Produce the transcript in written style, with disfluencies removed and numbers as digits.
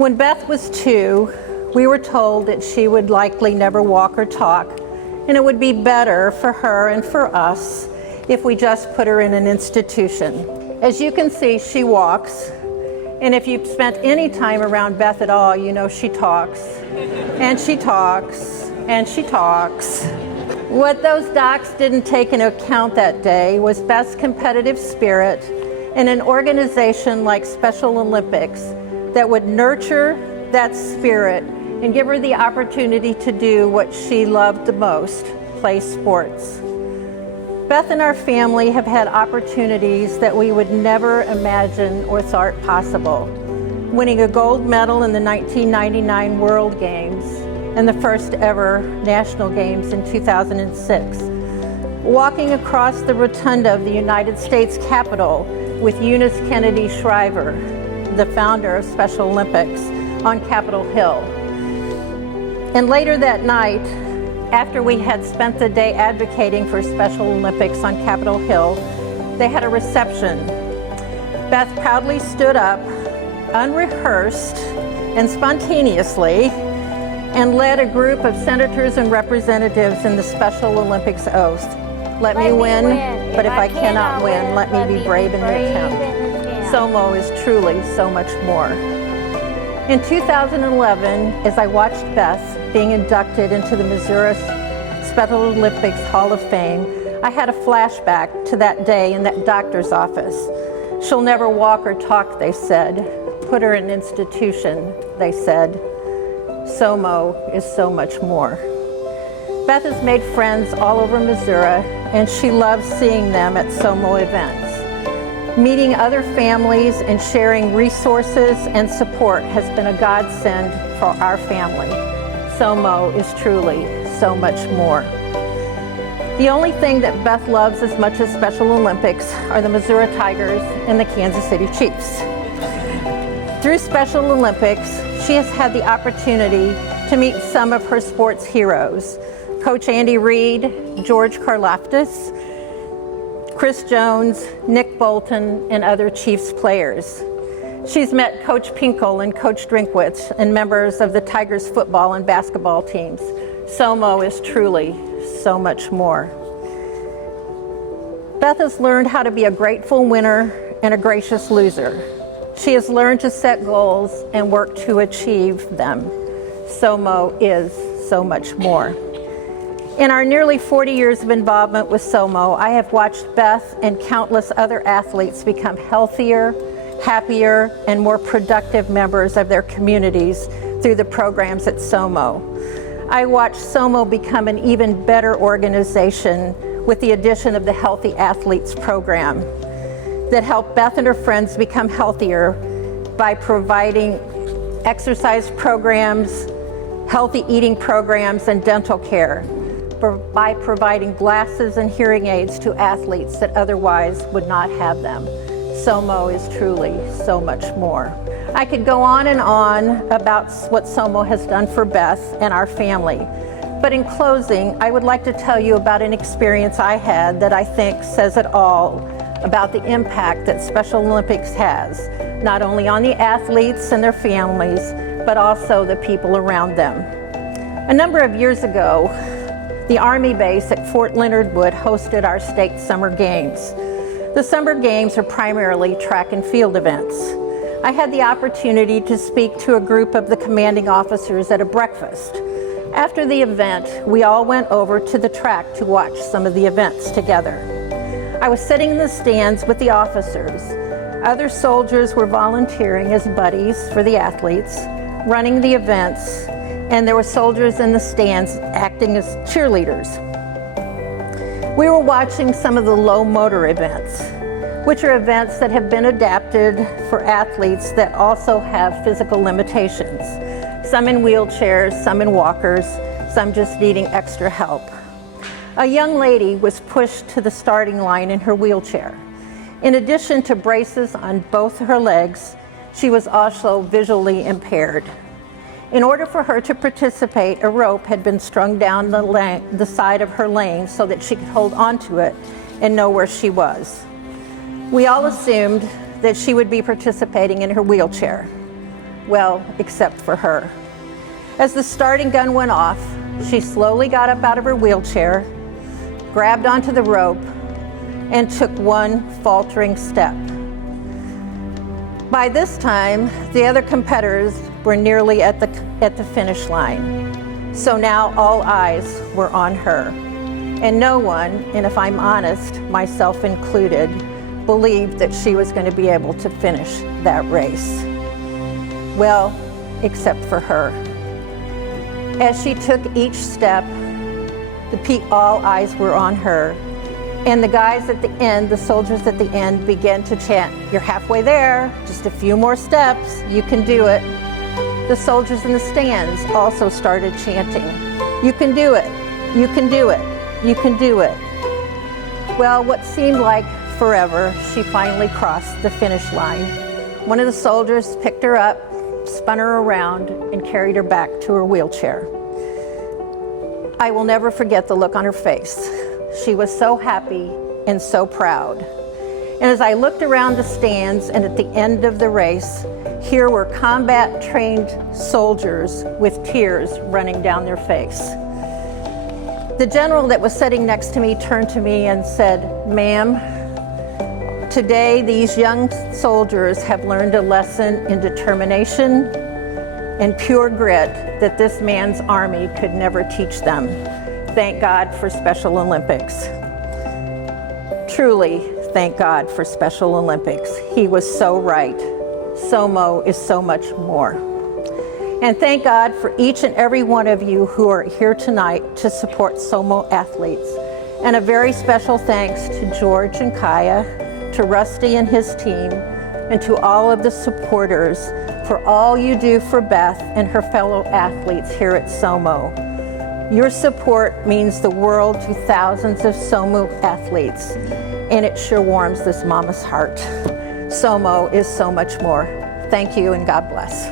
When Beth was 2, we were told that she would likely never walk or talk, and it would be better for her and for us if we just put her in an institution. As you can see, she walks, and if you've spent any time around Beth at all, you know she talks, and she talks, and she talks. What those docs didn't take into account that day was Beth's competitive spirit in an organization like Special Olympics that would nurture that spirit and give her the opportunity to do what she loved the most, play sports. Beth and our family have had opportunities that we would never imagine or thought possible. Winning a gold medal in the 1999 World Games and the first ever National Games in 2006. Walking across the rotunda of the United States Capitol with Eunice Kennedy Shriver, the founder of Special Olympics, on Capitol Hill. And later that night, after we had spent the day advocating for Special Olympics on Capitol Hill, they had a reception. Beth proudly stood up, unrehearsed and spontaneously, and led a group of senators and representatives in the Special Olympics oath. Let me win, but if I cannot win, let me be brave in the attempt. SOMO is truly so much more. In 2011, as I watched Beth being inducted into the Missouri Special Olympics Hall of Fame, I had a flashback to that day in that doctor's office. She'll never walk or talk, they said. Put her in an institution, they said. SOMO is so much more. Beth has made friends all over Missouri, and she loves seeing them at SOMO events. Meeting other families and sharing resources and support has been a godsend for our family. SOMO is truly so much more. The only thing that Beth loves as much as Special Olympics are the Missouri Tigers and the Kansas City Chiefs. Through Special Olympics, she has had the opportunity to meet some of her sports heroes. Coach Andy Reid, George Karlaftis, Chris Jones, Nick Bolton, and other Chiefs players. She's met Coach Pinkel and Coach Drinkwitz and members of the Tigers football and basketball teams. SOMO is truly so much more. Beth has learned how to be a grateful winner and a gracious loser. She has learned to set goals and work to achieve them. SOMO is so much more. In our nearly 40 years of involvement with SOMO, I have watched Beth and countless other athletes become healthier, happier, and more productive members of their communities through the programs at SOMO. I watched SOMO become an even better organization with the addition of the Healthy Athletes program that helped Beth and her friends become healthier by providing exercise programs, healthy eating programs, and dental care, by providing glasses and hearing aids to athletes that otherwise would not have them. SOMO is truly so much more. I could go on and on about what SOMO has done for Beth and our family, but in closing, I would like to tell you about an experience I had that I think says it all about the impact that Special Olympics has, not only on the athletes and their families, but also the people around them. A number of years ago, the Army base at Fort Leonard Wood hosted our state summer games. The summer games are primarily track and field events. I had the opportunity to speak to a group of the commanding officers at a breakfast. After the event, we all went over to the track to watch some of the events together. I was sitting in the stands with the officers. Other soldiers were volunteering as buddies for the athletes, running the events, and there were soldiers in the stands acting as cheerleaders. We were watching some of the low motor events, which are events that have been adapted for athletes that also have physical limitations. Some in wheelchairs, some in walkers, some just needing extra help. A young lady was pushed to the starting line in her wheelchair. In addition to braces on both her legs, she was also visually impaired. In order for her to participate, a rope had been strung down the side of her lane so that she could hold onto it and know where she was. We all assumed that she would be participating in her wheelchair. well, except for her. As the starting gun went off, she slowly got up out of her wheelchair, grabbed onto the rope, and took one faltering step. By this time, the other competitors were nearly at the finish line. So now all eyes were on her. And no one, and if I'm honest, myself included, believed that she was going to be able to finish that race. Well, except for her. As she took each step, all eyes were on her. And the guys at the end, the soldiers at the end, began to chant, "You're halfway there, just a few more steps, you can do it." The soldiers in the stands also started chanting, "You can do it, you can do it, you can do it." Well, what seemed like forever, she finally crossed the finish line. One of the soldiers picked her up, spun her around, and carried her back to her wheelchair. I will never forget the look on her face. She was so happy and so proud. And as I looked around the stands and at the end of the race, here were combat-trained soldiers with tears running down their face. The general that was sitting next to me turned to me and said, "Ma'am, today these young soldiers have learned a lesson in determination and pure grit that this man's army could never teach them. Thank God for Special Olympics." Truly, thank God for Special Olympics. He was so right. SOMO is so much more. And thank God for each and every one of you who are here tonight to support SOMO athletes. And a very special thanks to George and Kaya, to Rusty and his team, and to all of the supporters for all you do for Beth and her fellow athletes here at SOMO. Your support means the world to thousands of SOMO athletes, and it sure warms this mama's heart. SOMO is so much more. Thank you and God bless.